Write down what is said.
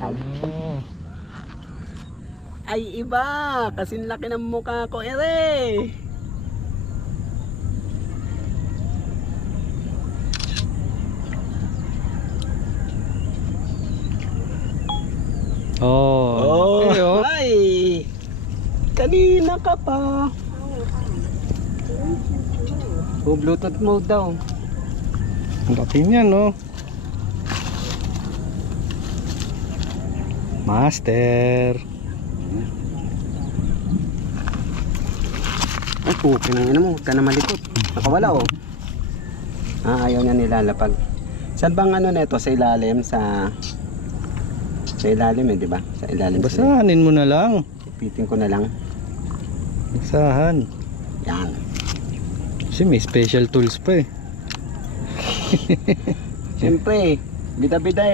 Oh. Ay iba, kasing laki ng mukha ko ere. Oh, okay, oh. Ay, kanina ka pa. Oh, Bluetooth mode daw. Ang laki niyan, no? Master. Ay, pukin ang ina mo, huwag ka na malikot. Nakawala oh. Ayaw niya nilalapag. Saan bang ano neto? Sa ilalim? Sa ilalim eh, di ba? Sa ilalim. Basahanin mo na lang. Ipitin ko na lang. Basahan. Yan. Kasi may special tools pa eh. Siyempre, bida-bida